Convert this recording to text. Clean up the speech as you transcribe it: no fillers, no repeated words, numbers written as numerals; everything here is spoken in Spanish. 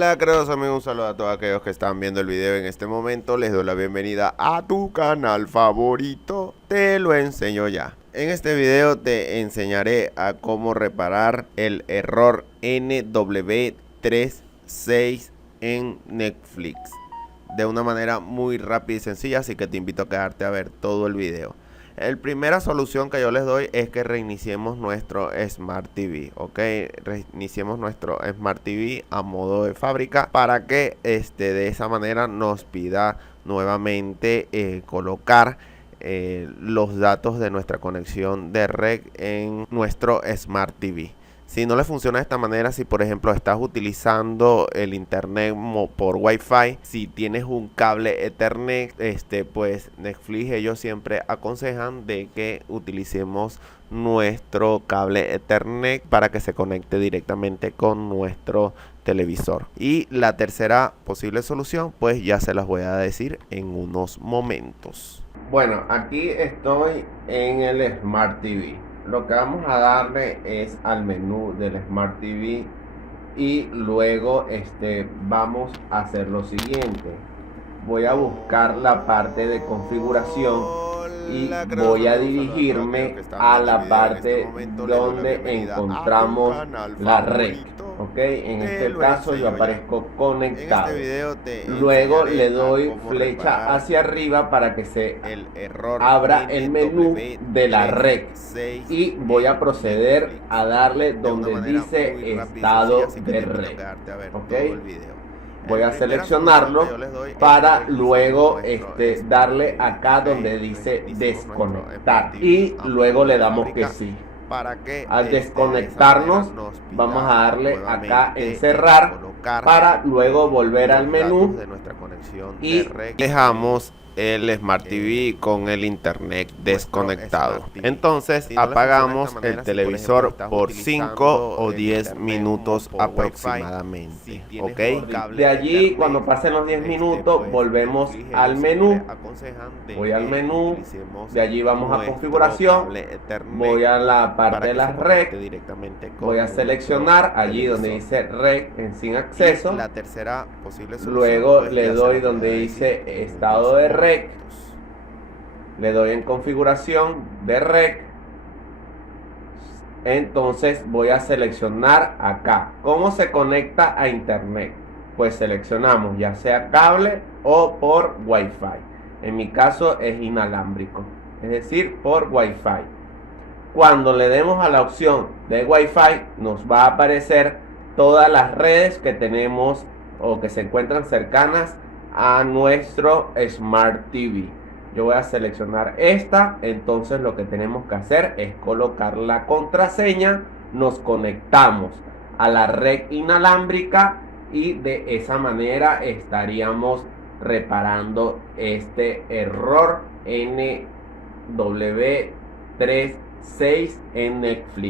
Hola queridos amigos, un saludo a todos aquellos que están viendo el video en este momento. Les doy la bienvenida a tu canal favorito, Te lo enseño ya. En este video te enseñaré a cómo reparar el error NW36 en Netflix de una manera muy rápida y sencilla, así que te invito a quedarte a ver todo el video. La primera solución que yo les doy es que reiniciemos nuestro Smart TV, ¿ok? Reiniciemos nuestro Smart TV a modo de fábrica para que de esa manera nos pida nuevamente colocar los datos de nuestra conexión de red en nuestro Smart TV. Si no le funciona de esta manera, si por ejemplo estás utilizando el internet por Wi-Fi, si tienes un cable Ethernet, pues Netflix ellos siempre aconsejan de que utilicemos nuestro cable Ethernet para que se conecte directamente con nuestro televisor. Y la tercera posible solución, pues ya se las voy a decir en unos momentos. Bueno, aquí estoy en el Smart TV. Lo que vamos a darle es al menú del Smart TV y luego vamos a hacer lo siguiente. Voy a buscar la parte de configuración y voy a dirigirme a la parte donde encontramos la red. Ok, en este caso yo aparezco conectado. Luego le doy flecha hacia arriba para que se abra el menú de la red y voy a proceder a darle donde dice estado de red. Ok, voy a seleccionarlo para luego darle acá donde dice desconectar y luego le damos que sí. Al desconectarnos vamos a darle acá en cerrar para luego volver al menú y dejamos el Smart TV con el internet desconectado. Entonces apagamos el televisor por 5 o 10 minutos aproximadamente. ¿Ok? De allí, cuando pasen los 10 minutos, volvemos al menú. Voy al menú, de allí vamos a configuración, voy a la parte de las red, voy a seleccionar allí donde dice red en sin acceso. La tercera posible solución, luego le doy donde dice estado de red, le doy en configuración de red. Entonces voy a seleccionar acá cómo se conecta a internet. Pues seleccionamos ya sea cable o por Wi-Fi. En mi caso es inalámbrico, es decir, por Wi-Fi. Cuando le demos a la opción de Wi-Fi, nos va a aparecer todas las redes que tenemos o que se encuentran cercanas a nuestro Smart TV. Yo voy a seleccionar esta. Entonces lo que tenemos que hacer es colocar la contraseña, nos conectamos a la red inalámbrica y de esa manera estaríamos reparando este error NW36 en Netflix.